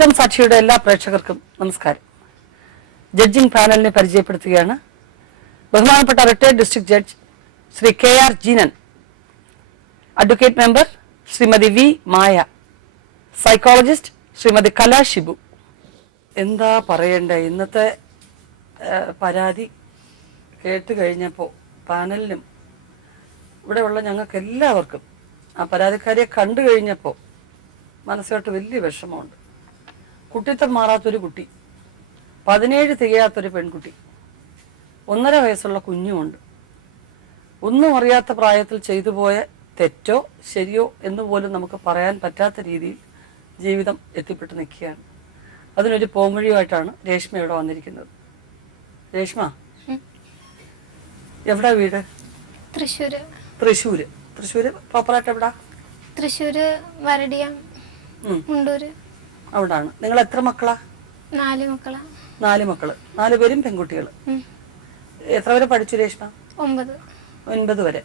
ജീവിതം സാക്ഷിയുടെ എല്ലാ പ്രേക്ഷകർക്കും നമസ്കാരം. ജഡ്ജിംഗ് പാനലിനെ പരിചയപ്പെടുത്തുകയാണ്. ബഹുമാനപ്പെട്ട retired district judge Shri KR Jeenan, advocate member Shrimati V Maya, psychologist Shrimati Kala Shibu. എന്താ പറയണ്ടേ, ഇന്നത്തെ പരാതി കേട്ട് കഴിഞ്ഞപ്പോൾ പാനലിനും ഇവിടെ ഉള്ള ഞങ്ങൾക്ക് എല്ലാവർക്കും ആ പരാതിക്കാരിയെ കണ്ടു കഴിഞ്ഞപ്പോൾ മനസ്സിലോട്ട് വലിയ വിഷമമുണ്ട്. കുട്ടിത്തം മാറാത്തൊരു കുട്ടി, 17 തികയാത്തൊരു പെൺകുട്ടി, 1.5 വയസ്സുള്ള കുഞ്ഞുമുണ്ട്. ഒന്നും അറിയാത്ത പ്രായത്തിൽ ചെയ്തു പോയ തെറ്റോ ശരിയോ എന്ന് പോലും നമുക്ക് പറയാൻ പറ്റാത്ത രീതിയിൽ ജീവിതം എത്തിപ്പെട്ട് നിൽക്കുകയാണ്. അതിനൊരു പോംവഴിയുമായിട്ടാണ് രേഷ്മ ഇവിടെ വന്നിരിക്കുന്നത്. രേഷ്മ, എവിടാ വീട്? തൃശ്ശൂര്. തൃശ്ശൂര്. തൃശ്ശൂര് പ്രോപ്പറായിട്ട് എവിടാ? തൃശ്ശൂര് വരടിയം മുണ്ടൂര്. അവിടാണ്. നിങ്ങൾ എത്ര മക്കളാ? 4 മക്കളാ. 4 മക്കള്. 4 പേരും പെൺകുട്ടികൾ. എത്ര വരെ പഠിച്ചു രേഷ്മ? 9 വരെ.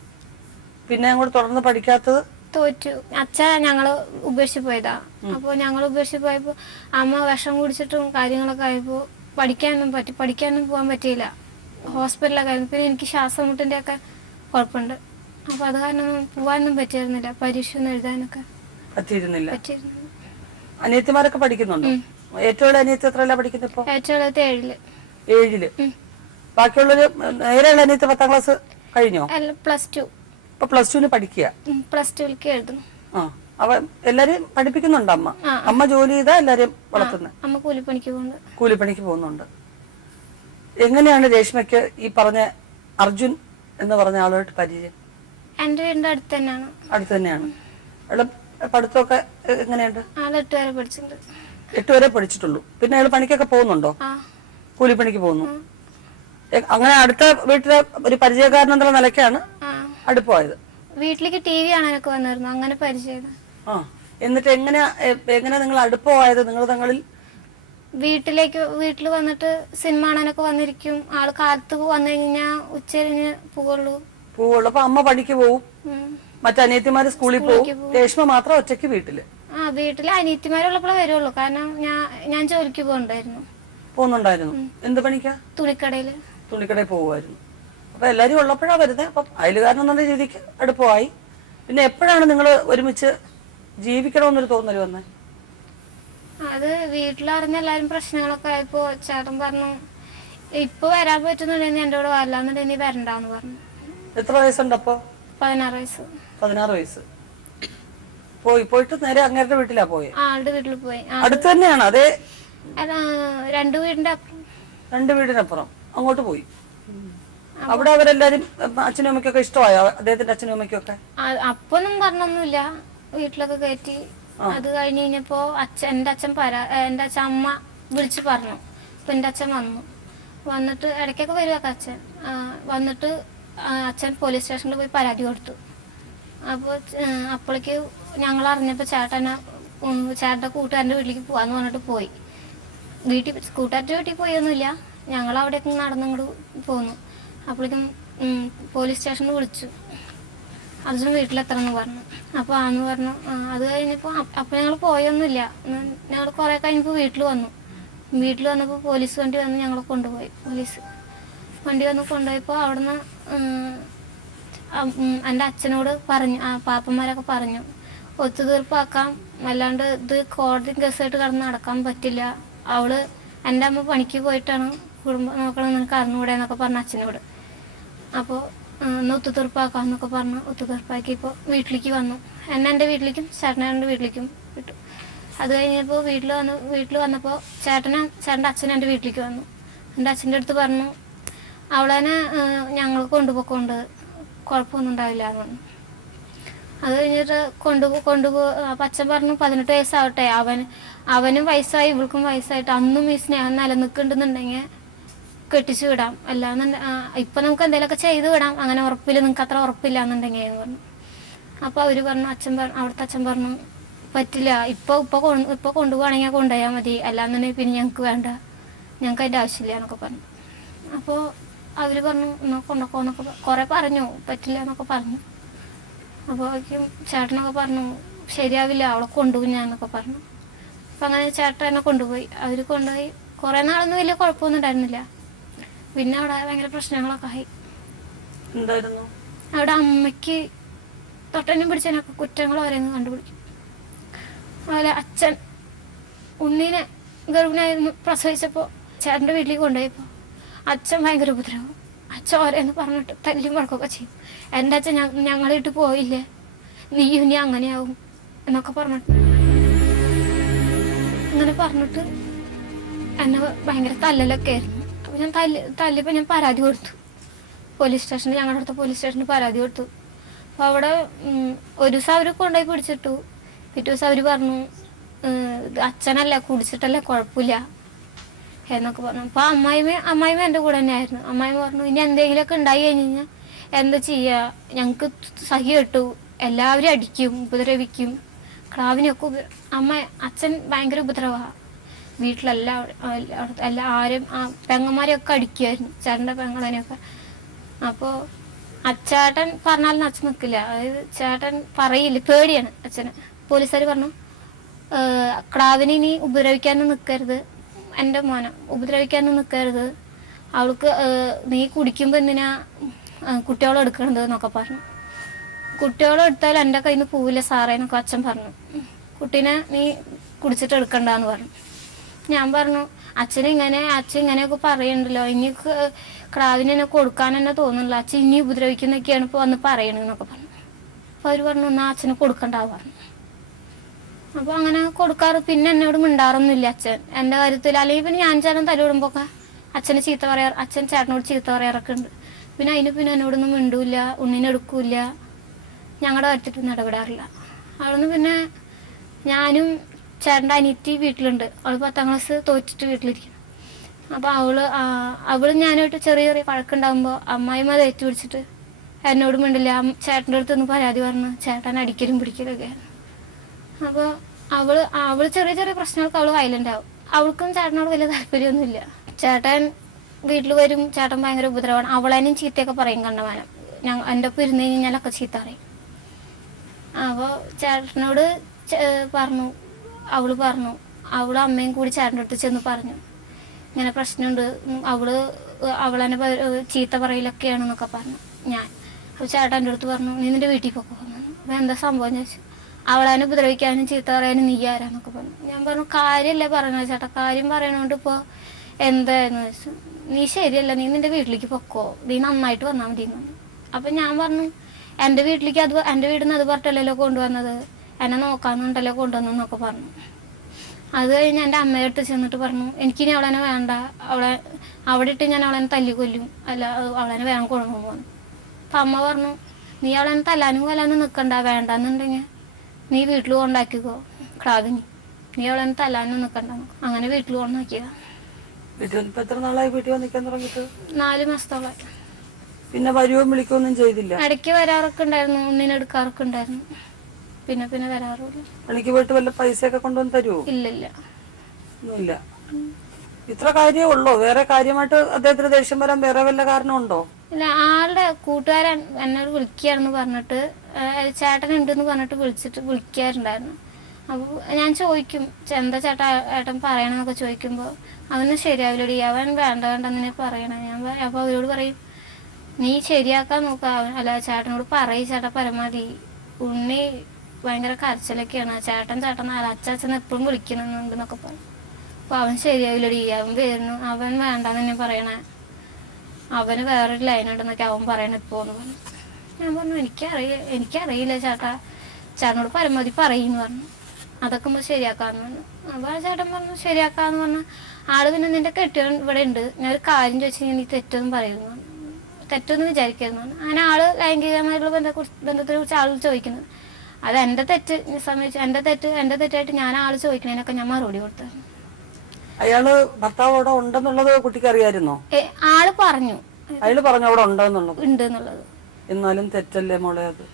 പിന്നെ അങ്ങോട്ട് തുടർന്ന് പഠിക്കാത്തത്? തോറ്റു. അച്ഛൻ ഞങ്ങള് ഉപേക്ഷിച്ച് പോയതാ. അപ്പൊ ഞങ്ങൾ ഉപേക്ഷിച്ച് പോയപ്പോ അമ്മ വിഷം കുടിച്ചിട്ടും കാര്യങ്ങളൊക്കെ ആയപ്പോ പഠിക്കാനും പോകാൻ പറ്റിയില്ല. ഹോസ്പിറ്റലൊക്കെ ആയിരുന്നു. പിന്നെ എനിക്ക് ശ്വാസം മുട്ടിന്റെ ഒക്കെ കുഴപ്പമുണ്ട്. അപ്പൊ അത് കാരണം പോവാനൊന്നും പറ്റിയിരുന്നില്ല. പരീക്ഷ ഒന്നും എഴുതാനൊക്കെ പറ്റിയിരുന്നില്ല. അനിയത്തിമാരൊക്കെ പഠിക്കുന്നുണ്ടോ? ഏറ്റവും അനിയത്തി എത്രയല്ല പഠിക്കുന്നത് ഇപ്പൊ? ഏറ്റവും 7ല്. ബാക്കിയുള്ളൊരു നേരെയുള്ള അനിയത്തി 10ാം ക്ലാസ് കഴിഞ്ഞോ? +2. ഇപ്പൊ +2 പഠിക്കുക. +2 എഴുതുന്നു. അവ എല്ലാരെയും പഠിപ്പിക്കുന്നുണ്ട് അമ്മ? അമ്മ ജോലി ചെയ്താ എല്ലാരെയും വളർത്തുന്നത്? അമ്മ കൂലിപ്പണിക്ക് പോകുന്നുണ്ട്. എങ്ങനെയാണ് രേഷ്മയ്ക്ക് ഈ പറഞ്ഞ അർജുൻ എന്ന് പറഞ്ഞ ആളുമായിട്ട് പരിചയം? എന്റെ വീടിന്റെ അടുത്ത് തന്നെയാണ്. പഠിത്തമൊക്കെ എങ്ങനെയുണ്ട്? 8 വരെ പഠിച്ചിട്ടുണ്ട്. 8 വരെ പഠിച്ചിട്ടുള്ളൂ. പിന്നെ അയാൾ പണിക്കൊക്കെ പോകുന്നുണ്ടോ? കൂലിപ്പണിക്ക് പോകുന്നു. അങ്ങനെ അടുത്ത വീട്ടിലെ ഒരു പരിചയക്കാരൻ എന്നുള്ള നിലയ്ക്കാണ് അടുപ്പമായത്. വീട്ടിലേക്ക് TV കാണാനൊക്കെ വന്നിരുന്നു. അങ്ങനെ പരിചയം. എന്നിട്ട് എങ്ങനെ നിങ്ങൾ അടുപ്പമായത്? നിങ്ങൾ തങ്ങളിൽ വീട്ടിൽ വന്നിട്ട് സിനിമ കാണാനൊക്കെ വന്നിരിക്കും. ആള് കാലത്ത് വന്നു കഴിഞ്ഞാ ഉച്ചരിഞ്ഞ് പോവുള്ളൂ. അപ്പൊ അമ്മ പണിക്ക് പോവും, മറ്റനിയത്തിമാര് സ്കൂളിൽ പോകും, രേഷ്മ മാത്രം ഒറ്റയ്ക്ക് വീട്ടില്? വീട്ടില് അനിയത്തിമാരുള്ളപ്പോഴേ വരുള്ളൂ. കാരണം ഞാൻ ജോലിക്ക് പോകുന്നുണ്ടായിരുന്നു. എന്ത് പണിക്കാ? തുണിക്കടയിൽ പോവുമായിരുന്നു. അപ്പൊ എല്ലാരും ഉള്ളപ്പോഴാ വരുന്നത്. അപ്പൊ അയലുകാരൻ എന്നുള്ള രീതിക്ക് അടുപ്പമായി. പിന്നെ എപ്പോഴാണ് നിങ്ങൾ ഒരുമിച്ച് ജീവിക്കണമെന്നൊരു തോന്നല് വന്നേ? അത് വീട്ടിലറിഞ്ഞ എല്ലാരും പ്രശ്നങ്ങളൊക്കെ ആയപ്പോ ചേട്ടൻ പറഞ്ഞു, ഇപ്പൊ വരാൻ പറ്റുന്നുണ്ടെങ്കിൽ എന്റെ കൂടെ വരലാന്നുണ്ടെങ്കിൽ നീ വരണ്ടാന്ന് പറഞ്ഞു. എത്ര വയസ്സുണ്ട് അപ്പൊ? 16 വയസ്സ്. 16 വയസ്സ്. പോയിട്ട് നേരെ അങ്ങേരുടെ വീട്ടിലാ പോയെ? ആളുടെ വീട്ടിൽ പോയി. അടുത്ത് തന്നെയാണ്? അതെ, 2 വീടിന്റെ അപ്പുറം. 2 വീടിനപ്പുറം അങ്ങോട്ട് പോയി. അവിടെ അവരെല്ലാരും അച്ഛനും അമ്മയ്ക്കൊക്കെ ഇഷ്ടമായോ? അദ്ദേഹത്തിന്റെ അച്ഛനും അമ്മയ്ക്കൊക്കെ അപ്പൊന്നും പറഞ്ഞൊന്നുമില്ല. വീട്ടിലൊക്കെ കയറ്റി. അത് കഴിഞ്ഞ് കഴിഞ്ഞപ്പോ എന്റെ അച്ഛൻ അമ്മ വിളിച്ചു പറഞ്ഞു. അപ്പൊ എന്റെ അച്ഛൻ വന്നിട്ട് ഇടയ്ക്കൊക്കെ വരുവൊക്കെ അച്ഛൻ. വന്നിട്ട് അച്ഛൻ പോലീസ് സ്റ്റേഷനിൽ പോയി പരാതി കൊടുത്തു. അപ്പോഴേക്ക് ഞങ്ങൾ അറിഞ്ഞപ്പോ ചേട്ടന്റെ കൂട്ടുകാരന്റെ വീട്ടിലേക്ക് പോവാന്ന് പറഞ്ഞിട്ട് പോയി. കൂട്ടുകാരുടെ വീട്ടിൽ പോയൊന്നുമില്ല. ഞങ്ങൾ അവിടേക്ക് നടന്നങ്ങോട്ട് പോന്നു. അപ്പോഴേക്കും പോലീസ് സ്റ്റേഷനിൽ വിളിച്ചു. അർജുൻ വീട്ടിലെത്തണമെന്ന് പറഞ്ഞു. അപ്പൊ ആന്ന് പറഞ്ഞു. അത് കഴിഞ്ഞപ്പോ അപ്പൊ ഞങ്ങൾ പോയൊന്നുമില്ല. ഞങ്ങൾ കുറെ കഴിഞ്ഞപ്പോ വീട്ടിൽ വന്നപ്പോ പോലീസ് വണ്ടി വന്ന് ഞങ്ങളെ കൊണ്ടുപോയി. പോലീസ് വണ്ടി വന്ന് കൊണ്ടുപോയപ്പോ അവിടുന്ന് എൻ്റെ അച്ഛനോട് പറഞ്ഞു, പാപ്പന്മാരൊക്കെ പറഞ്ഞു, ഒത്തുതീർപ്പാക്കാം, അല്ലാണ്ട് ഇത് കോടതി കേസായിട്ട് കടന്ന് നടക്കാൻ പറ്റില്ല. എൻ്റെ അമ്മ പണിക്ക് പോയിട്ടാണ് കുടുംബം നോക്കണം, നിനക്ക് അറിഞ്ഞുകൂടെ എന്നൊക്കെ പറഞ്ഞു അച്ഛനോട്. അപ്പോൾ ഒന്ന് ഒത്തുതീർപ്പാക്കാന്നൊക്കെ പറഞ്ഞു. ഒത്തുതീർപ്പാക്കി ഇപ്പോൾ വീട്ടിലേക്ക് വന്നു. എൻ്റെ വീട്ടിലേക്കും ചേട്ടൻ്റെ വീട്ടിലേക്കും വിട്ടു. അത് കഴിഞ്ഞപ്പോൾ വീട്ടിൽ വന്നപ്പോൾ ചേട്ടൻ്റെ അച്ഛൻ എൻ്റെ വീട്ടിലേക്ക് വന്നു. എൻ്റെ അച്ഛൻ്റെ അടുത്ത് പറഞ്ഞു, അവളെ ഞങ്ങൾ കൊണ്ടുപോയിക്കൊണ്ട് കുഴപ്പമൊന്നും ഉണ്ടാവില്ല എന്ന് പറഞ്ഞു. അത് കഴിഞ്ഞിട്ട് അപ്പം അച്ഛൻ പറഞ്ഞു, 18 വയസ്സാവട്ടെ, അവനും വയസ്സായി ഇവൾക്കും വയസ്സായിട്ട് അന്നും ഈ സ്നേഹം നിലനിൽക്കുന്നുണ്ടെന്നുണ്ടെങ്കിൽ കെട്ടിച്ചു വിടാം. അല്ലാന്നുണ്ടെ ഇപ്പൊ നമുക്ക് എന്തെങ്കിലുമൊക്കെ ചെയ്തു വിടാം. അങ്ങനെ നിങ്ങൾക്ക് അത്ര ഉറപ്പില്ല എന്നുണ്ടെങ്കിൽ എന്ന് പറഞ്ഞു. അപ്പൊ അവര് പറഞ്ഞു, അവിടുത്തെ അച്ഛൻ പറഞ്ഞു, പറ്റില്ല, ഇപ്പൊ കൊണ്ടുപോവാണെങ്കിൽ കൊണ്ടുപോയാൽ മതി, അല്ലാന്നുണ്ടെങ്കിൽ പിന്നെ ഞങ്ങൾക്ക് വേണ്ട, ഞങ്ങൾക്ക് അതിന്റെ ആവശ്യമില്ല എന്നൊക്കെ പറഞ്ഞു. അപ്പോൾ അവര് പറഞ്ഞു, എന്നാ കൊണ്ടുപോന്നൊക്കെ കുറെ പറഞ്ഞു, പറ്റില്ല എന്നൊക്കെ പറഞ്ഞു. അപ്പോൾ ചേട്ടനൊക്കെ പറഞ്ഞു, ശരിയാവില്ല, അവളെ കൊണ്ടുപോകും ഞാനൊക്കെ പറഞ്ഞു. അപ്പൊ അങ്ങനെ ചേട്ടൻ എന്നെ കൊണ്ടുപോയി. അവര് കൊണ്ടുപോയി കുറെ നാളൊന്നും വലിയ കുഴപ്പമൊന്നും ഉണ്ടായിരുന്നില്ല. പിന്നെ അവിടെ ഭയങ്കര പ്രശ്നങ്ങളൊക്കെ ആയി. അവിടെ അമ്മയ്ക്ക് തൊട്ടനും പിടിച്ചതിനൊക്കെ കുറ്റങ്ങൾ ഓരോന്ന് കണ്ടുപിടിക്കും. അതുപോലെ അച്ഛൻ ഉണ്ണീനെ ഗർഭിണിയായിരുന്നു പ്രസവിച്ചപ്പോ ചേട്ടന്റെ വീട്ടിലേക്ക് കൊണ്ടുപോയപ്പോ അച്ഛൻ ഭയങ്കര ഉപദ്രവം. അച്ഛൻ ഓരോന്ന് പറഞ്ഞിട്ട് തല്ലും വഴക്കൊക്കെ ചെയ്യും. എൻ്റെ അച്ഛൻ ഞങ്ങളെ ഇട്ട് പോയില്ലേ, നീ ഇനി അങ്ങനെയാവും എന്നൊക്കെ പറഞ്ഞിട്ട് അങ്ങനെ പറഞ്ഞിട്ട് എന്നെ ഭയങ്കര തല്ലലൊക്കെ ആയിരുന്നു. അപ്പൊ ഞാൻ തല്ലിയപ്പോ ഞാൻ പരാതി കൊടുത്തു പോലീസ് സ്റ്റേഷനിൽ. ഞങ്ങളുടെ അടുത്ത പോലീസ് സ്റ്റേഷനിൽ പരാതി കൊടുത്തു. അപ്പൊ അവിടെ ഒരു ദിവസം അവര് കൊണ്ടുപോയി പിടിച്ചിട്ടു. പിറ്റേ ദിവസം അവര് പറഞ്ഞു അച്ഛനല്ല കുടിച്ചിട്ടല്ലേ കുഴപ്പമില്ല എന്നൊക്കെ പറഞ്ഞു. അപ്പൊ അമ്മായിമ്മ എൻ്റെ കൂടെ തന്നെ ആയിരുന്നു. അമ്മായിമ്മ പറഞ്ഞു ഇനി എന്തെങ്കിലുമൊക്കെ ഉണ്ടായി കഴിഞ്ഞാൽ എന്താ ചെയ്യാ, ഞങ്ങക്ക് സഹി കെട്ടു, എല്ലാവരും അടിക്കും, ഉപദ്രവിക്കും, ക്ലാവിനൊക്കെ അച്ഛൻ ഭയങ്കര ഉപദ്രവമാണ്. ആരും പെങ്ങന്മാരെയൊക്കെ അടിക്കുമായിരുന്നു, ചേട്ടൻ്റെ പെങ്ങളനെയൊക്കെ. അപ്പോൾ അച്ചേട്ടൻ പറഞ്ഞാലും അച്ഛൻ നിൽക്കില്ല. അതായത് ചേട്ടൻ പറയില്ല, പേടിയാണ് അച്ഛന്. പോലീസുകാർ പറഞ്ഞു ക്ലാവിനെ ഇനി ഉപദ്രവിക്കാനും നിൽക്കരുത്, എൻ്റെ മോനെ ഉപദ്രവിക്കാനും നിൽക്കരുത്, അവൾക്ക് നീ കുടിക്കുമ്പോൾ എന്തിനാ കുട്ടികളെ എടുക്കണത് എന്നൊക്കെ പറഞ്ഞു. കുട്ടികളെ എടുത്താൽ എൻ്റെ കയ്യിൽ നിന്ന് പോവില്ല സാറേ എന്നൊക്കെ അച്ഛൻ പറഞ്ഞു. കുട്ടീനെ നീ കുടിച്ചിട്ട് എടുക്കണ്ടെന്ന് പറഞ്ഞു. ഞാൻ പറഞ്ഞു അച്ഛൻ ഇങ്ങനെയൊക്കെ പറയണ്ടല്ലോ, ഇനി ക്രാവിനെ എന്നെ കൊടുക്കാൻ തന്നെ തോന്നുന്നില്ല, അച്ഛൻ ഇനി ഉപദ്രവിക്കുന്നൊക്കെയാണ് ഇപ്പോൾ വന്ന് പറയണെന്നൊക്കെ പറഞ്ഞു. അപ്പോൾ അവർ പറഞ്ഞു എന്നാൽ അച്ഛനെ കൊടുക്കണ്ടാവും പറഞ്ഞു. അപ്പോൾ അങ്ങനെ കൊടുക്കാറ്. പിന്നെ എന്നോട് മിണ്ടാറൊന്നുമില്ല അച്ഛൻ എൻ്റെ കാര്യത്തിൽ. അല്ലെങ്കിൽ പിന്നെ ഞാൻ ചേട്ടൻ തല്ലിവിടുമ്പോൾ അച്ഛനെ അച്ഛൻ ചേട്ടനോട് ചീത്ത പറയാറൊക്കെ ഉണ്ട്. പിന്നെ പിന്നെ എന്നോടൊന്നും മിണ്ടൂല്ല, ഉണ്ണിനെ എടുക്കൂല, ഞങ്ങളുടെ കാര്യത്തിട്ടൊന്നും ഇടപെടാറില്ല. അവിടുന്ന് പിന്നെ ഞാനും ചേട്ടൻ്റെ അനിയത്തി വീട്ടിലുണ്ട്. അവൾ 10ാം ക്ലാസ് തോറ്റിട്ട് വീട്ടിലിരിക്കണം. അപ്പോൾ അവളും ഞാനായിട്ട് ചെറിയ വഴക്കുണ്ടാകുമ്പോൾ അമ്മായിമ്മ തേച്ചു പിടിച്ചിട്ട് എന്നോട് മിണ്ടില്ല. ചേട്ടൻ്റെ അടുത്തൊന്ന് പരാതി പറഞ്ഞു ചേട്ടൻ അടിക്കലും പിടിക്കലൊക്കെയാണ്. അപ്പോൾ അവള് ചെറിയ പ്രശ്നങ്ങൾക്ക് അവള് വയലന്റ് ആവും. അവൾക്കും ചേട്ടനോട് വലിയ താല്പര്യമൊന്നുമില്ല. ചേട്ടൻ വീട്ടിൽ വരും, ചേട്ടൻ ഭയങ്കര ഉപദ്രവമാണ്. അവളേനും ചീത്തയൊക്കെ പറയും കണ്ടമാനം. എൻ്റെ ഒപ്പം ഇരുന്ന് കഴിഞ്ഞാലൊക്കെ ചീത്ത പറയും. അപ്പോൾ ചേട്ടനോട് അവള് പറഞ്ഞു, അവളും അമ്മയും കൂടി ചേട്ടൻ്റെ അടുത്ത് ചെന്ന് പറഞ്ഞു ഇങ്ങനെ പ്രശ്നമുണ്ട്, അവളെന്നെ ചീത്ത പറയലൊക്കെയാണെന്നൊക്കെ പറഞ്ഞു. അപ്പോൾ ചേട്ടൻ എൻ്റെ അടുത്ത് പറഞ്ഞു നീ നിന്റെ വീട്ടിൽ പോക്കോന്നു. അപ്പോൾ എന്താ സംഭവം ചോദിച്ചു. അവളെന്നെ ഉപദ്രവിക്കാനും ചീത്ത പറയാനും നീ ആരാന്നൊക്കെ പറഞ്ഞു. ഞാൻ പറഞ്ഞു കാര്യമല്ലേ പറയണത് ചേട്ടാ, കാര്യം പറയണോണ്ട് ഇപ്പോൾ എന്താന്ന് വെച്ചു. നീ ശരിയല്ല, നീ നിന്റെ വീട്ടിലേക്ക് പൊക്കോ, നീ നന്നായിട്ട് വന്നാൽ മതി എന്ന് പറഞ്ഞു. അപ്പം ഞാൻ പറഞ്ഞു എൻ്റെ വീട്ടിലേക്ക് എൻ്റെ വീട്ടിൽ നിന്ന് അത് പറഞ്ഞിട്ടല്ലല്ലോ കൊണ്ടുവന്നത്, എന്നെ നോക്കാന്നുണ്ടല്ലോ കൊണ്ടുവന്നൊക്കെ പറഞ്ഞു. അത് കഴിഞ്ഞ് എൻ്റെ അമ്മയുടെ അടുത്ത് ചെന്നിട്ട് പറഞ്ഞു എനിക്കിനി അവളെന്നെ വേണ്ട, അവിടെ ഇട്ട് ഞാൻ അവളെന്നെ തല്ലിക്കൊല്ലും, അല്ല അവളെന്നെ വേഗം കൊണ്ടുപോകുന്നു. അപ്പം അമ്മ പറഞ്ഞു നീ അവളെന്നെ തല്ലാനും കൊല്ലാനും നിൽക്കണ്ട, വേണ്ടെന്നുണ്ടെങ്കിൽ നീ വീട്ടിൽ കൊണ്ടാക്കിക്കോ ക്ലാവിനി, നീ അവളെന്നെ തല്ലാനും നിൽക്കണ്ട. അങ്ങനെ വീട്ടിൽ കൊണ്ടാക്കിയതാ. 4 മാസത്തോളായി. പിന്നെ വരുവോ വിളിക്കൊന്നും ചെയ്തില്ല? ഇടയ്ക്ക് വരാറൊക്കെ ഉണ്ടായിരുന്നു, ഉണ്ണിനെടുക്കാറൊക്കെ ഉണ്ടായിരുന്നു. പിന്നെ വരാറില്ല. പണിക്ക് പോയിട്ട് വല്ല പൈസയൊക്കെ കൊണ്ടുവന്ന് തരുമോ? ഇല്ല. ഒന്നുമില്ല. ഇത്ര കാര്യമേ ഉള്ളൂ? വേറെ കാര്യമായിട്ട് അദ്ദേഹത്തിന് ദേഷ്യം വരാൻ വേറെ വല്ല കാരണമുണ്ടോ? ഇല്ല, ആളുടെ കൂട്ടുകാരൻ എന്നോട് വിളിക്കുകയാണെന്ന് പറഞ്ഞിട്ട്, ചേട്ടനുണ്ടെന്ന് പറഞ്ഞിട്ട് വിളിക്കാറുണ്ടായിരുന്നു. അപ്പോൾ ഞാൻ ചോദിക്കും എന്താ ഏട്ടൻ പറയണമെന്നൊക്കെ ചോദിക്കുമ്പോൾ അവന് ശരിയാവില്ലടി, അവൻ വേണ്ടെന്നെ പറയണേ. അപ്പോൾ അവരോട് പറയും നീ ശരിയാക്കാൻ നോക്കുക, അല്ല ചേട്ടനോട് പറയും ചേട്ടാ പരമാവധി, ഉണ്ണി ഭയങ്കര കരച്ചിലൊക്കെയാണ്, ചേട്ടൻ അച്ഛൻ എപ്പോഴും വിളിക്കുന്നുണ്ടെന്നൊക്കെ പറയും. അപ്പോൾ അവൻ ശരിയാവില്ലടി, അവൻ വരുന്നു, അവൻ വേണ്ടെന്ന് തന്നെ പറയണേ, അവന് വേറൊരു ലൈനുണ്ടെന്നൊക്കെ അവൻ പറയണ ഇപ്പോൾ എന്ന് പറഞ്ഞു. ഞാൻ പറഞ്ഞു എനിക്കറിയില്ല ചേട്ടനോട് പരമാവധി പറയുമെന്ന് പറഞ്ഞു. അതൊക്കെ നമ്മൾ ശരിയാക്കാമെന്ന് പറഞ്ഞു. അപ്പോൾ ആ ചേട്ടൻ പറഞ്ഞു ശരിയാക്കാമെന്ന് പറഞ്ഞു. ആള് പിന്നെ നിന്റെ കെട്ടിയവൻ ഇവിടെ ഉണ്ട്, ഞാനൊരു കാര്യം ചോദിച്ചാൽ നീ തെറ്റൊന്നും പറയുന്നു, തെറ്റൊന്നും വിചാരിക്കരുന്നു. അങ്ങനെ ആള് ലൈംഗികമായിട്ടുള്ള ബന്ധത്തെ കുറിച്ച് ആളുകൾ ചോദിക്കുന്നത്, അത് എൻ്റെ തെറ്റ് സമയത്ത് എൻ്റെ തെറ്റായിട്ട് ഞാൻ ആള് ചോദിക്കണതിനൊക്കെ ഞാൻ മറുപടി കൊടുത്തായിരുന്നു. അയാള് ഭർത്താവ് അവിടെ ഉണ്ടെന്നുള്ളത് കുട്ടിക്ക് അറിയായിരുന്നോ? ആള് പറഞ്ഞു, അയാള് പറഞ്ഞു അവിടെ ഉണ്ടെന്നുള്ളത്. എന്നാലും തെറ്റല്ലേ മോളെ, അത്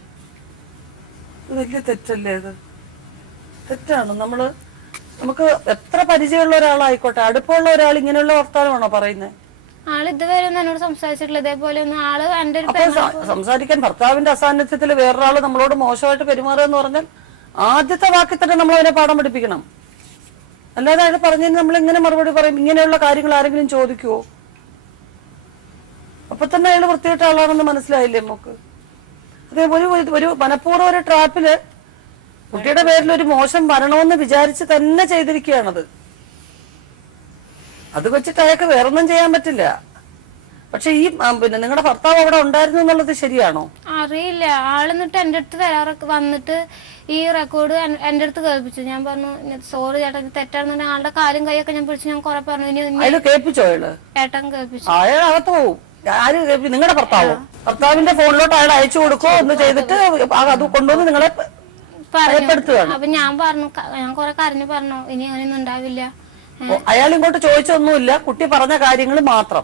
വലിയ തെറ്റല്ലേ? അത് തെറ്റാണ്. നമുക്ക് എത്ര പരിചയമുള്ള ഒരാളായിക്കോട്ടെ, അടുപ്പമുള്ള ഒരാൾ ഇങ്ങനെയുള്ള വർത്താനമാണോ പറയുന്നത്? ആള് ഇതുവരെ എന്നോട് സംസാരിച്ചിട്ടില്ല ഇതേപോലെ ഒന്നും. ആള് എൻ്റെ സംസാരിക്കാൻ ഭർത്താവിന്റെ അസാന്നിധ്യത്തിൽ വേറൊരാള് നമ്മളോട് മോശമായിട്ട് പെരുമാറുക എന്ന് പറഞ്ഞാൽ ആദ്യത്തെ വാക്കിൽ തന്നെ നമ്മൾ അതിനെ പാഠം പഠിപ്പിക്കണം. അല്ലാതെ അയാൾ പറഞ്ഞതിന് നമ്മൾ എങ്ങനെ മറുപടി പറയും? ഇങ്ങനെയുള്ള കാര്യങ്ങൾ ആരെങ്കിലും ചോദിക്കുവോ? അപ്പൊ തന്നെ അയാൾ വൃത്തിയായിട്ട ആളാണെന്ന് മനസ്സിലായില്ലേ നമുക്ക്? അതേ ഒരു മനഃപൂർവ്വം ഒരു ട്രാപ്പില് കുട്ടിയുടെ പേരിൽ ഒരു മോശം വരണമെന്ന് വിചാരിച്ച് തന്നെ ചെയ്തിരിക്കുകയാണത്. അത് വെച്ചിട്ട് അയാൾക്ക് വേറൊന്നും ചെയ്യാൻ പറ്റില്ല. പക്ഷെ ഈ പിന്നെ നിങ്ങളുടെ ഭർത്താവ് അവിടെ ഉണ്ടായിരുന്നു എന്നുള്ളത് ശരിയാണോ? അറിയില്ല. ആളെന്നിട്ട് എന്റെ അടുത്ത് വന്നിട്ട് ഈ റെക്കോർഡ് എന്റെ അടുത്ത് കേൾപ്പിച്ചു. ഞാൻ പറഞ്ഞു സോറി ചേട്ടാ, തെറ്റാണെന്നുണ്ടെങ്കിൽ ആളുടെ കാലും കൈയൊക്കെ ഞാൻ പിടിച്ചു. ഞാൻ കുറെ പറഞ്ഞു. അയാൾ കേൾപ്പിച്ചോ? ഏട്ടൻ കേൾപ്പിച്ചു. അയാൾ അകത്ത് പോവും. ആര് കേൾപ്പിച്ചു? നിങ്ങളുടെ ഭർത്താവോ? ഭർത്താവിന്റെ ഫോണിലോട്ട് അയാൾ അയച്ചു കൊടുക്കോ ഒന്ന് ചെയ്തിട്ട് അത് കൊണ്ടുവന്ന് നിങ്ങളെ ഭയപ്പെടുത്തുകയാണ്. അപ്പൊ ഞാൻ കുറെ കരഞ്ഞു പറഞ്ഞു ഇനി അങ്ങനെയൊന്നും ഉണ്ടാവില്ല. അയാൾ ഇങ്ങോട്ട് ചോദിച്ചൊന്നുമില്ല, കുട്ടി പറഞ്ഞ കാര്യങ്ങൾ മാത്രം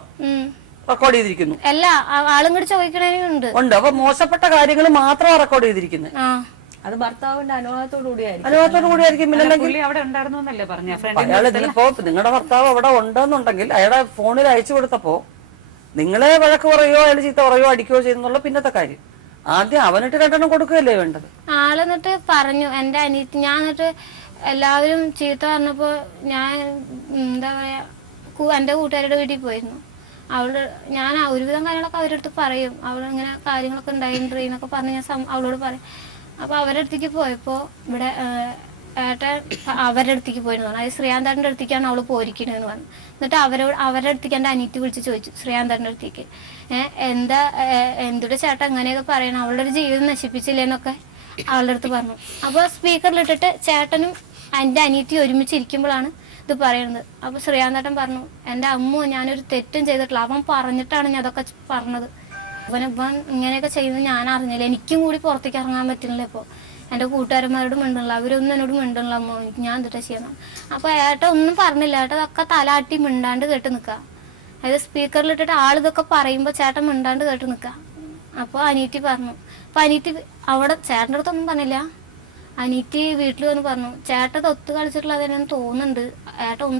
റെക്കോർഡ് ചെയ്തിരിക്കുന്നു. അല്ല, ആളിങ്ങോട്ട് ചോദിക്കണേനുണ്ട്. ഉണ്ട്. അപ്പൊ മോശപ്പെട്ട കാര്യങ്ങൾ മാത്രം റെക്കോർഡ് ചെയ്തിരിക്കുന്നത്. അത് ഭർത്താവിന്റെ അനുവാദത്തോടു കൂടിയായിരിക്കും. പിന്നെ അവിടെ ഉണ്ടായിരുന്നു എന്നല്ലേ പറഞ്ഞ? അയാൾ ഇതിപ്പോ നിങ്ങളുടെ ഭർത്താവ് അവിടെ ഉണ്ടെന്നുണ്ടെങ്കിൽ അയാളുടെ ഫോണിൽ അയച്ചു കൊടുത്തപ്പോ നിങ്ങളെ വഴക്ക് പറയോ അയാൾ ചീത്ത പറയോ അടിക്കുകയോ ചെയ്യുന്നുള്ള പിന്നത്തെ കാര്യം. ആദ്യം അവനിട്ട് രണ്ടെണ്ണം കൊടുക്കുകയല്ലേ വേണ്ടത്? ആളെന്നിട്ട് പറഞ്ഞു എന്റെ അനിയത്തി. ഞാൻ എന്നിട്ട് എല്ലാവരും ചീത്ത പറഞ്ഞപ്പോ ഞാൻ എന്താ പറയാ എന്റെ കൂട്ടുകാരുടെ വീട്ടിൽ പോയിരുന്നു. ഞാൻ ഒരുവിധം കാര്യങ്ങളൊക്കെ അവരുടെ അടുത്ത് പറയും. ഇങ്ങനെ കാര്യങ്ങളൊക്കെ ഉണ്ടായിന്നൊക്കെ പറഞ്ഞ് ഞാൻ അവളോട് പറയും. അപ്പൊ അവരുടെ അടുത്തേക്ക് പോയപ്പോ ഇവിടെ ഏട്ടൻ അവരുടെ അടുത്തേക്ക് പോയിരുന്നു. അതായത് ശ്രീകാന്തേട്ടൻ്റെ അടുത്തേക്കാണ് അവള് പോയിരിക്കണെന്ന് പറഞ്ഞു. എന്നിട്ട് അവരുടെ അടുത്തേക്ക് എന്റെ അനിയത്തി വിളിച്ച് ചോദിച്ചു ശ്രീകാന്തേട്ടൻ്റെ അടുത്തേക്ക്, എന്തുടെ ചേട്ടൻ എങ്ങനെയൊക്കെ പറയണം, അവളുടെ ഒരു ജീവിതം നശിപ്പിച്ചില്ലേന്നൊക്കെ അവളുടെ അടുത്ത് പറഞ്ഞു. അപ്പൊ സ്പീക്കറിലിട്ടിട്ട് ചേട്ടനും എന്റെ അനിയത്തി ഒരുമിച്ചിരിക്കുമ്പോഴാണ് ഇത് പറയുന്നത്. അപ്പൊ ശ്രീകാന്തേട്ടൻ പറഞ്ഞു, എന്റെ അമ്മു ഞാനൊരു തെറ്റും ചെയ്തിട്ടില്ല, അവൻ പറഞ്ഞിട്ടാണ് ഞാൻ അതൊക്കെ പറഞ്ഞത്. ഇവൻ ഇങ്ങനെയൊക്കെ ചെയ്യുന്നത് ഞാൻ അറിഞ്ഞില്ല. എനിക്കും കൂടി പുറത്തേക്ക് ഇറങ്ങാൻ പറ്റുന്നില്ല. ഇപ്പൊ എന്റെ കൂട്ടുകാരന്മാരോട് മിണ്ടണില്ല, അവരൊന്നും എന്നോട് മിണ്ടണില്ല. അമ്മ ഞാൻ എന്തിട്ടാ ചെയ്യണം? അപ്പൊ ഏട്ട ഒന്നും പറഞ്ഞില്ല. ഏട്ട അതൊക്കെ തലാട്ടി മിണ്ടാണ്ട് കേട്ട് നിക്ക. അതായത് സ്പീക്കറിലിട്ടിട്ട് ആളിതൊക്കെ പറയുമ്പോ ചേട്ടൻ മിണ്ടാണ്ട് കേട്ട് നിക്ക. അപ്പൊ അനീറ്റി പറഞ്ഞു. അപ്പൊ അനീറ്റി അവിടെ ചേട്ടൻ്റെ അടുത്തൊന്നും പറഞ്ഞില്ല. അനീറ്റി വീട്ടിൽ വന്ന് പറഞ്ഞു, ചേട്ടൻ ഒത്തു കളിച്ചിട്ടുള്ള അതെന്നു തോന്നുന്നുണ്ട്.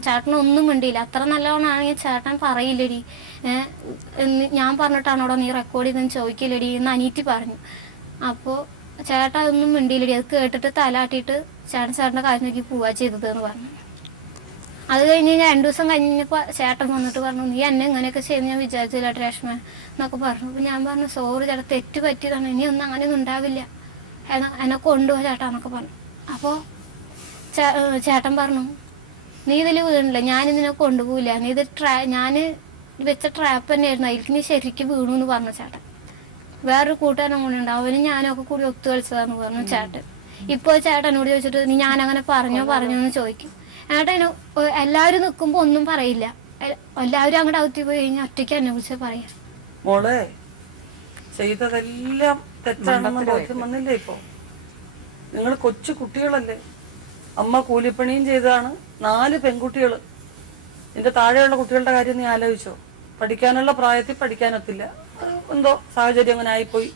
ചേട്ടനൊന്നും മിണ്ടിയില്ല. അത്ര നല്ലവണ്ണാണെങ്കിൽ ചേട്ടൻ പറയില്ലടി, ഞാൻ പറഞ്ഞിട്ടാണോടോ നീ റെക്കോർഡ് ചെയ്തെന്ന് ചോദിക്കില്ലടി എന്ന് അനീറ്റി പറഞ്ഞു. അപ്പോ ചേട്ടൻ അതൊന്നും മിണ്ടിയില്ലടി. അത് കേട്ടിട്ട് തലാട്ടിയിട്ട് ചേട്ടൻ്റെ കാര്യം നോക്കി പോവാ ചെയ്തത് എന്ന് പറഞ്ഞു. അത് കഴിഞ്ഞ് ഞാൻ 2 ദിവസം കഴിഞ്ഞപ്പോ ചേട്ടൻ വന്നിട്ട് പറഞ്ഞു, നീ എന്നെ ഇങ്ങനെയൊക്കെ ചെയ്യുന്ന ഞാൻ വിചാരിച്ചില്ല രേഷ്മ എന്നൊക്കെ പറഞ്ഞു. അപ്പൊ ഞാൻ പറഞ്ഞു, സോറി ചേട്ടാ, തെറ്റ് പറ്റിയതാണ്, ഇനി ഒന്നും അങ്ങനെയൊന്നും ഉണ്ടാവില്ല, എന്നെ കൊണ്ടുപോവാ ചേട്ടാന്നൊക്കെ പറഞ്ഞു. അപ്പോ ചേട്ടൻ പറഞ്ഞു, നീ ഇതിൽ വീണില്ല, ഞാനിതിനെ കൊണ്ടുപോവില്ല, നീ ഇത് ഞാൻ വെച്ച ട്രാപ്പ് തന്നെയായിരുന്നു, അതിലേക്ക് നീ ശരിക്കും വീണു എന്ന് പറഞ്ഞു ചേട്ടൻ. വേറൊരു കൂട്ടുകാരനും കൂടി ഉണ്ട്, അവനും ഞാനൊക്കെ കൂടി ഒത്തു കളിച്ചതാന്ന് പറഞ്ഞു ചേട്ടൻ. ഇപ്പൊ ചേട്ടനോട് ചോദിച്ചിട്ട് നീ ഞാനങ്ങനെ പറഞ്ഞോ എന്ന് ചോദിക്കും. ഏട്ടന് എല്ലാവരും നിൽക്കുമ്പോ ഒന്നും പറയില്ല. എല്ലാവരും അങ്ങോട്ട് അകത്തി പോയി കഴിഞ്ഞാൽ ഒറ്റയ്ക്ക് എന്നെ കുറിച്ച് പറയാം. മോളെ ചെയ്തതെല്ലാം തെറ്റാണെന്ന് ബോധ്യം വന്നില്ലേ? ഇപ്പൊ നിങ്ങൾ കൊച്ചു കുട്ടികളല്ലേ? അമ്മ കൂലിപ്പണിയും ചെയ്തതാണ്. 4 പെൺകുട്ടികള്. നിന്റെ താഴെയുള്ള കുട്ടികളുടെ കാര്യം നീ ആലോചിച്ചോ? പഠിക്കാനുള്ള പ്രായത്തിൽ പഠിക്കാനൊത്തില്ല, എന്തോ സാഹചര്യം അങ്ങനെ ആയിപ്പോയി,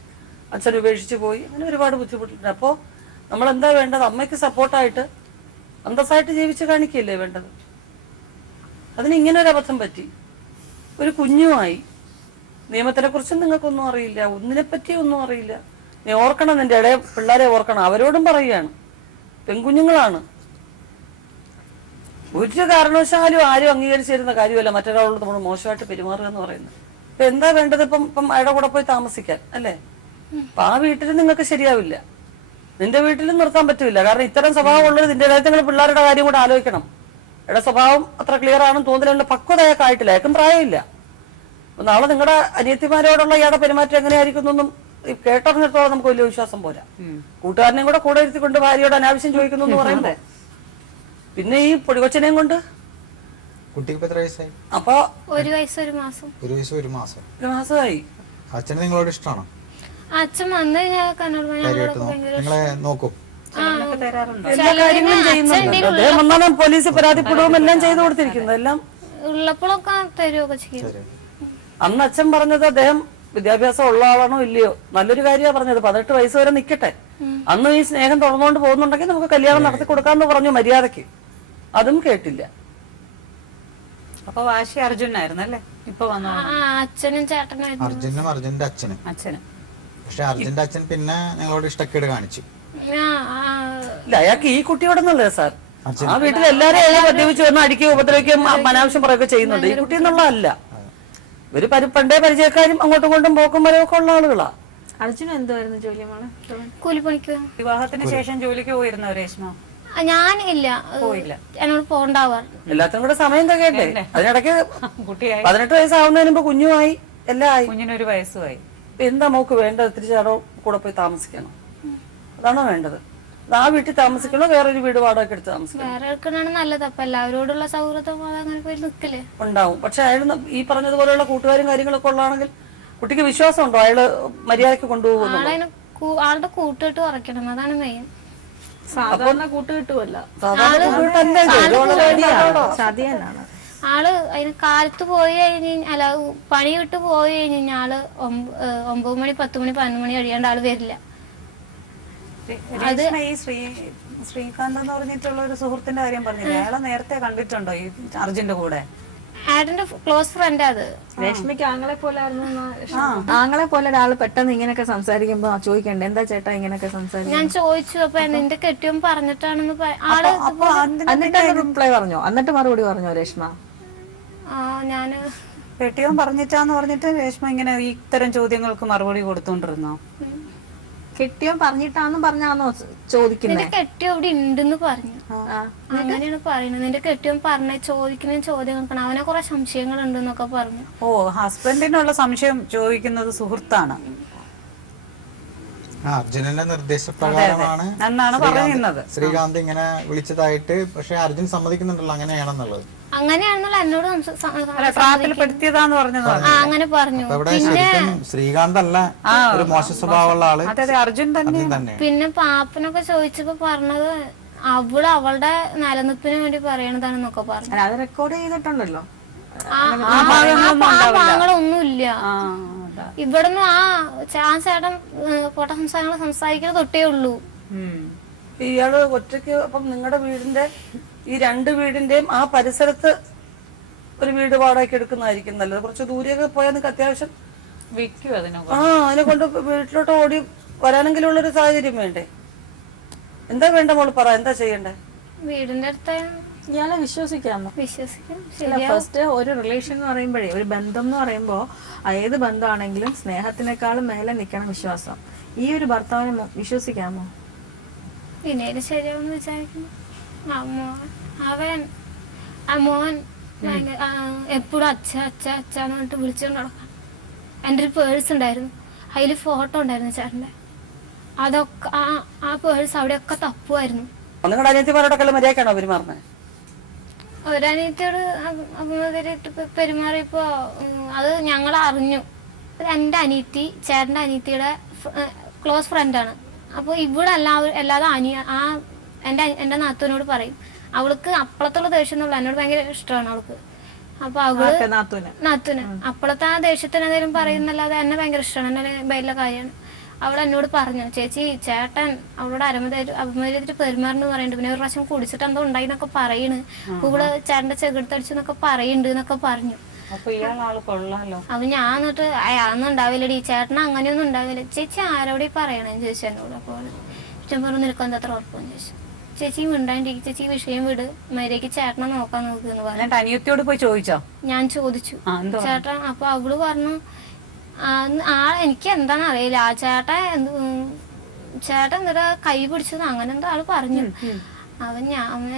അച്ഛൻ ഉപേക്ഷിച്ച് പോയി, അങ്ങനെ ഒരുപാട് ബുദ്ധിമുട്ടുണ്ട്. അപ്പോ നമ്മൾ എന്താ വേണ്ടത്? അമ്മയ്ക്ക് സപ്പോർട്ടായിട്ട് അന്തസ്സായിട്ട് ജീവിച്ച് കാണിക്കല്ലേ വേണ്ടത്? അതിന് ഇങ്ങനെ ഒരു അബദ്ധം പറ്റി, ഒരു കുഞ്ഞുമായി. നിയമത്തിനെ കുറിച്ചും നിങ്ങൾക്കൊന്നും അറിയില്ല, ഒന്നിനെപ്പറ്റി ഒന്നും അറിയില്ല. നീ ഓർക്കണം, നിന്റെ ഇടയ പിള്ളേരെ ഓർക്കണം. അവരോടും പറയുകയാണ്, പെൺകുഞ്ഞുങ്ങളാണ്. ഒരു കാരണവശാലും ആരും അംഗീകരിച്ചു തരുന്ന കാര്യമല്ല മറ്റൊരാളോട് നമ്മൾ മോശമായിട്ട് പെരുമാറുക എന്ന് പറയുന്നത്. ഇപ്പൊ എന്താ വേണ്ടത്? ഇപ്പം അയാളുടെ കൂടെ പോയി താമസിക്കാൻ അല്ലേ? അപ്പൊ ആ വീട്ടിൽ നിങ്ങൾക്ക് ശരിയാവില്ല, നിന്റെ വീട്ടിലും നിർത്താൻ പറ്റില്ല. കാരണം ഇത്തരം സ്വഭാവം ഉള്ളത് നിന്റെ നിങ്ങൾ പിള്ളേരുടെ കാര്യം കൂടെ ആലോചിക്കണം. അയാളുടെ സ്വഭാവം അത്ര ക്ലിയർ ആണെന്ന് തോന്നില്ല, പക്വതയൊക്കെ ആയിട്ടില്ല, അയാൾക്കും പ്രായമില്ല. നാളെ നിങ്ങളുടെ അനിയത്തിമാരോടുള്ള ഇയാളുടെ പെരുമാറ്റം എങ്ങനെയായിരിക്കും കേട്ടറിഞ്ഞിടത്തോളം നമുക്ക് വലിയ വിശ്വാസം പോരാ. കൂട്ടുകാരനെയും കൂടെ ഇരുത്തിക്കൊണ്ട് ഭാര്യയോട് അനാവശ്യം ചോദിക്കുന്നു എന്ന് പറയുമ്പോ, പിന്നെ ഈ പൊടികൊച്ചനെയും കൊണ്ട് കുട്ടിക്ക് എത്ര വയസ്സായി? അപ്പൊ 1 വയസ്സ് 1 മാസം. 1 വയസ്സ് 1 മാസം. 1 മാസമായി. അച്ഛന് നിങ്ങളോട് ഇഷ്ടമാണോ? അച്ഛൻ വന്ന് നിങ്ങളെ നോക്കും, എല്ലാ കാര്യങ്ങളും ചെയ്യുന്നുണ്ട്. അദ്ദേഹം വന്നാലും പോലീസ് പരാതിപ്പെടുകയും എല്ലാം ചെയ്തു കൊടുത്തിരിക്കുന്നത്, എല്ലാം ഉള്ളപ്പോഴൊക്കെ തരുമൊക്കെ ചെയ്യും. അന്ന് അച്ഛൻ പറഞ്ഞത് അദ്ദേഹം വിദ്യാഭ്യാസം ഉള്ള ആളാണോ ഇല്ലയോ, നല്ലൊരു കാര്യമാണ് പറഞ്ഞത്. 18 വയസ്സ് വരെ നിക്കട്ടെ, അന്ന് ഈ സ്നേഹം തുടർന്നുകൊണ്ട് പോകുന്നുണ്ടെങ്കിൽ നമുക്ക് കല്യാണം നടത്തി കൊടുക്കാന്ന് പറഞ്ഞു മര്യാദക്ക്. അതും കേട്ടില്ല. അപ്പൊ വാശി അർജുനായിരുന്നു അല്ലേ? ഇപ്പൊ അച്ഛനും ചേട്ടനും. അർജുന്റെ അച്ഛനും. പക്ഷെ അർജുന്റെ അച്ഛൻ പിന്നെ ഞങ്ങളോട് ഇഷ്ടക്കേട് കാണിച്ചു. ഇല്ല, അയാൾക്ക് ഈ കുട്ടിയോടൊന്നല്ലേ സാർ, ആ വീട്ടിൽ എല്ലാരും അയാളെ മദ്യപിച്ച് വന്ന് അടിക്കുകയും ഉപദ്രവിക്കുകയും അനാവശ്യം പറയുകയൊക്കെ ചെയ്യുന്നുണ്ട്. ഈ കുട്ടി എന്നുള്ളതല്ല. ഇവര് പണ്ടേ പരിചയക്കാരും അങ്ങോട്ടും ഇങ്ങോട്ടും പോക്കും വരവൊക്കെ ഉള്ള ആളുകളാ. അർജുന എന്തുവായിരുന്നു ജോലി മോളെ? കൂലിപ്പണിക്ക്. വിവാഹത്തിന് ശേഷം ജോലിക്ക് പോയിരുന്നോ രേഷ്മ? ഞാൻ ഇല്ല, എന്നോട് പോണ്ടാവാറ്. എല്ലാത്തിനും കൂടെ സമയം തികയണ്ടേ? അതിനിടയ്ക്ക് 18 വയസ്സാവുന്നതിന് മുമ്പ് കുഞ്ഞുമായി എല്ലാം ആയി. കുഞ്ഞിനൊരു വയസ്സുമായി. എന്താ മോക്ക് വേണ്ടത്? തിരിച്ചാടോ കൂടെ പോയി താമസിക്കണം, അതാണോ വേണ്ടത്? ആ വീട്ടിൽ താമസിക്കണോ വേറൊരു വീട് വാടക എടുത്ത് താമസിക്കണം? വേറെ എടുക്കണാണ് നല്ലത്. അപ്പൊ എല്ലാവരോടുള്ള സൗഹൃദം അങ്ങനെ പോയി നിൽക്കില്ലേ? ഉണ്ടാവും. പക്ഷെ അയാൾ ഈ പറഞ്ഞതുപോലെയുള്ള കൂട്ടുകാരും കാര്യങ്ങളൊക്കെ ഉള്ളതാണെങ്കിൽ കുട്ടിക്ക് വിശ്വാസം ഉണ്ടോ അയാള് മര്യാദക്ക് കൊണ്ടുപോകുന്നു? ആളുടെ കൂട്ടുകെട്ട് കുറയ്ക്കണം, അതാണ് മെയിൻ. സാധാരണ കൂട്ടുകിട്ടുമല്ല, ചതിയനാണ് ആള്. അതിന് കാലത്ത് പോയി കഴിഞ്ഞ് അല്ല പണി വിട്ട് പോയി കഴിഞ്ഞ് ആള് 9 മണി 10 മണി 11 മണി കഴിയാണ്ട് ആള് വരില്ല. അത് ഈ ശ്രീകാന്ത് എന്ന് പറഞ്ഞിട്ടുള്ള ഒരു സുഹൃത്തിന്റെ കാര്യം പറഞ്ഞില്ലേ, അയാളെ നേരത്തെ കണ്ടിട്ടുണ്ടോ ഈ അർജുന്റെ കൂടെ? ആഡിന്റെ ക്ലോസ് ഫ്രണ്ട്. അത് രേഷ്മയ്ക്ക് ആങ്ങളെ പോലെ ആയിരുന്നു. ആങ്ങളെ പോലെ ഒരാൾ പെട്ടെന്ന് ഇങ്ങനെയൊക്കെ സംസാരിക്കുമ്പോ ചോദിക്കണ്ടേ എന്താ ചേട്ടാ ഇങ്ങനെയൊക്കെ സംസാരിക്കും? ഞാൻ ചോദിച്ചു. അപ്പൊ നിന്റെ കെട്ടിയും പറഞ്ഞിട്ടാണെന്ന് ആള്. എന്നിട്ട് റിപ്ലൈ പറഞ്ഞോ? എന്നിട്ട് മറുപടി പറഞ്ഞോ രേഷ്മ? ഞാന് കെട്ടിയോൻ പറഞ്ഞിട്ടാന്ന് പറഞ്ഞിട്ട് രേഷ്മ ഇങ്ങനെ ഇത്തരം ചോദ്യങ്ങൾക്ക് മറുപടി കൊടുത്തോണ്ടിരുന്നോ? കെട്ടിയോ പറഞ്ഞിട്ടാന്ന് പറഞ്ഞാണോ ചോദിക്കുന്നത്? നിന്റെ കെട്ടിയോ ഇവിടെ ഉണ്ടെന്ന് പറഞ്ഞു. അങ്ങനെയാണ് പറയുന്നത്. നിന്റെ കെട്ടിയോ പറഞ്ഞ ചോദിക്കുന്ന ചോദ്യങ്ങൾക്ക് അവനെ കുറെ സംശയങ്ങൾ ഉണ്ടെന്നൊക്കെ പറഞ്ഞു. ഓ, ഹസ്ബൻഡിനുള്ള സംശയം ചോദിക്കുന്നത് സുഹൃത്താണ്. അർജുനന്റെ നിർദ്ദേശപ്രകാരമാണ് എന്നാണ് പറയുന്നത്. ശ്രീകാന്ത് ഇങ്ങനെ വിളിച്ചതായിട്ട്. പക്ഷെ അർജുൻ സമ്മതിക്കുന്നുണ്ടല്ലോ അങ്ങനെയാണെന്നുള്ളത്. അങ്ങനെയാണെന്നുള്ള എന്നോട് ട്രാപ്പിൽപ്പെടുത്തിയതാന്ന് പറഞ്ഞത്. അങ്ങനെ പറഞ്ഞു. പിന്നെ ശ്രീകാന്ത് അല്ല ഒരു മോശ സ്വഭാവമുള്ള ആള്, അർജുൻ തന്നെ. പിന്നെ പാപ്പനൊക്കെ ചോദിച്ചപ്പോ പറഞ്ഞത് അവളുടെ നിലനിൽപ്പിന് വേണ്ടി പറയണതാണെന്നൊക്കെ പറഞ്ഞു. അത് റെക്കോർഡ് ചെയ്തിട്ടുണ്ടല്ലോ. ഭാഗങ്ങളൊന്നുമില്ല. ഇവിടുന്ന് ആ ചേട്ടൻ പൊട്ട സംസാരങ്ങൾ സംസാരിക്കുന്നത് തൊട്ടേ ഉള്ളൂ. ഇയാള് ഒറ്റയ്ക്ക്. അപ്പം നിങ്ങളുടെ വീടിന്റെ ഈ 2 വീടിന്റെയും ആ പരിസരത്ത് ഒരു വീട് വാടകയ്ക്ക് എടുക്കുന്നതായിരിക്കും നല്ലത്. കുറച്ച് ദൂരെയൊക്കെ പോയാൽ നിങ്ങൾക്ക് അത്യാവശ്യം വിൽക്കും അതിനൊക്കെ. അതിനെ കൊണ്ട് വീട്ടിലോട്ട് ഓടി വരാനെങ്കിലും ഉള്ളൊരു സാഹചര്യം വേണ്ടേ? എന്താ വേണ്ട മോള് പറ, എന്താ ചെയ്യണ്ടേ? വീടിന്റെ അടുത്ത് ഇയാളെ വിശ്വസിക്കാമോ? വിശ്വസിക്കാം. ഫസ്റ്റ് ഒരു റിലേഷൻ എന്ന് പറയുമ്പോഴേ, ഒരു ബന്ധം എന്ന് പറയുമ്പോ ഏത് ബന്ധമാണെങ്കിലും സ്നേഹത്തിനേക്കാളും മേലെ നിൽക്കണം വിശ്വാസം. ഈ ഒരു ഭർത്താവിനെ വിശ്വസിക്കാമോ? പിന്നീട് ശരിയാവെന്ന് വിചാരിക്കുന്നു. മോൻ എപ്പോഴും അച്ഛ അച്ഛ അച്ഛന്ന് പറഞ്ഞിട്ട് വിളിച്ചുകൊണ്ട് നടക്കാം. എൻ്റെ ഒരു പേഴ്സ് ഉണ്ടായിരുന്നു, അതിൽ ഫോട്ടോ ഉണ്ടായിരുന്നു ചേട്ടൻ്റെ. അതൊക്കെ ആ പേഴ്സ് അവിടെയൊക്കെ തപ്പുമായിരുന്നു. നിങ്ങളുടെ അനിയത്തിമാരോടൊക്കെ മര്യാദക്കാണോ പെരുമാറുന്നത്? ഒരനിയത്തിയോട് അഭിമുഖമായിട്ട് പെരുമാറിയപ്പോ അത് ഞങ്ങൾ അറിഞ്ഞു. എൻ്റെ അനിയത്തി ചേട്ടൻ്റെ അനിയത്തിയുടെ ക്ലോസ് ഫ്രണ്ടാണ്. അപ്പോൾ ഇവിടെ അല്ലാതെ എൻ്റെ നാത്തുവിനോട് പറയും. അവൾക്ക് അപ്പളത്തുള്ള ദേഷ്യം എന്നുള്ള എന്നോട് ഭയങ്കര ഇഷ്ടമാണ് അവൾക്ക്. അപ്പൊ അവള് നാത്തുന് അപ്പളത്തെ ആ ദേഷ്യത്തിന് എന്തെങ്കിലും പറയുന്നല്ലാതെ എന്നെ ഭയങ്കര ഇഷ്ടമാണ്. എന്നെ വലിയ കാര്യമാണ്. അവൾ എന്നോട് പറഞ്ഞു, ചേച്ചി ചേട്ടൻ അവളോട് അപമര്യാദ പെരുമാറെന്ന് പറയുന്നുണ്ട്. പിന്നെ ഒരു പ്രാവശ്യം കുടിച്ചിട്ട് എന്തോ ഉണ്ടായി എന്നൊക്കെ പറയണ്. ഇവള് ചേട്ടന്റെ ചെകിടത്തടിച്ചു എന്നൊക്കെ പറയുന്നുണ്ട് എന്നൊക്കെ പറഞ്ഞു. അപ്പൊ ഞാൻ എന്നിട്ട് അതൊന്നും ഉണ്ടാവില്ലടി, ചേട്ടൻ അങ്ങനെയൊന്നും ഉണ്ടാവില്ല. ചേച്ചി ആരോടെ പറയണേന്ന് ചോദിച്ചു എന്നോട്. അപ്പോൾ ഞാൻ പറഞ്ഞു നിനക്ക് എന്താ അത്ര ഉറപ്പെന്ന് ചോദിച്ചു. ചേച്ചി മിണ്ടാണ്ടിരിക്കും, ചേച്ചി വിഷയം വിട്, മര്യാദക്ക് ചേട്ടനെ നോക്കാൻ നോക്കുന്നു പറഞ്ഞു. അനിയത്തിയോട് പോയി ചോദിച്ചോ? ഞാൻ ചോദിച്ചു ചേട്ടൻ. അപ്പൊ അവള് പറഞ്ഞു എനിക്ക് എന്താന്ന് അറിയില്ല, ആ ചേട്ടൻ എന്താ കൈ പിടിച്ചത് അങ്ങനെ എന്താ ആള് പറഞ്ഞു. അവൻ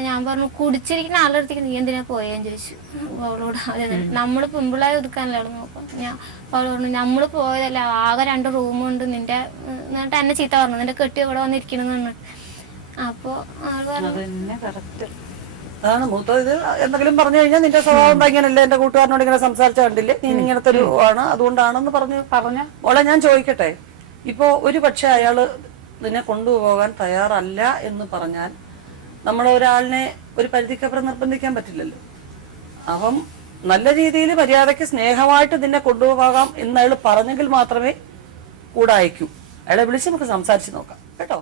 ഞാൻ പറഞ്ഞു കുടിച്ചിരിക്കുന്ന ആളുടെ അടുത്തേക്ക് നീ എന്തിനാ പോയെന്ന് ചോദിച്ചു. അവളോട് നമ്മള് പെമ്പിളായി ഒതുക്കാനല്ലേ അവിടെ നോക്കാം. അവള് പറഞ്ഞു നമ്മള് പോയതല്ല, ആകെ 2 റൂമുണ്ട് നിന്റെ. എന്നിട്ട് എന്നെ ചീത്ത പറഞ്ഞു, നിന്റെ കെട്ടി ഇവിടെ വന്നിരിക്കണെന്ന് പറഞ്ഞിട്ട്. അപ്പൊ അതാണ് മൂത്തത്. ഇത് എന്തെങ്കിലും പറഞ്ഞു കഴിഞ്ഞാൽ നിന്റെ സ്വഭാവം ഇങ്ങനല്ലേ, എന്റെ കൂട്ടുകാരനോട് ഇങ്ങനെ സംസാരിച്ച കണ്ടില്ലേ, നീ ഇങ്ങനത്തെ ഒരു ആണ്, അതുകൊണ്ടാണെന്ന് പറഞ്ഞ മോളെ ഞാൻ ചോദിക്കട്ടെ. ഇപ്പോ ഒരു പക്ഷെ അയാള് നിന്നെ കൊണ്ടുപോകാൻ തയ്യാറല്ല എന്ന് പറഞ്ഞാൽ നമ്മൾ ഒരാളിനെ ഒരു പരിധിക്കപ്പുറം നിർബന്ധിക്കാൻ പറ്റില്ലല്ലോ. അപ്പം നല്ല രീതിയിൽ മര്യാദയ്ക്ക് സ്നേഹമായിട്ട് നിന്നെ കൊണ്ടുപോകാം എന്ന് അയാൾ പറഞ്ഞെങ്കിൽ മാത്രമേ കൂടെ അയക്കൂ. അയാളെ വിളിച്ച് നമുക്ക് സംസാരിച്ച് നോക്കാം കേട്ടോ.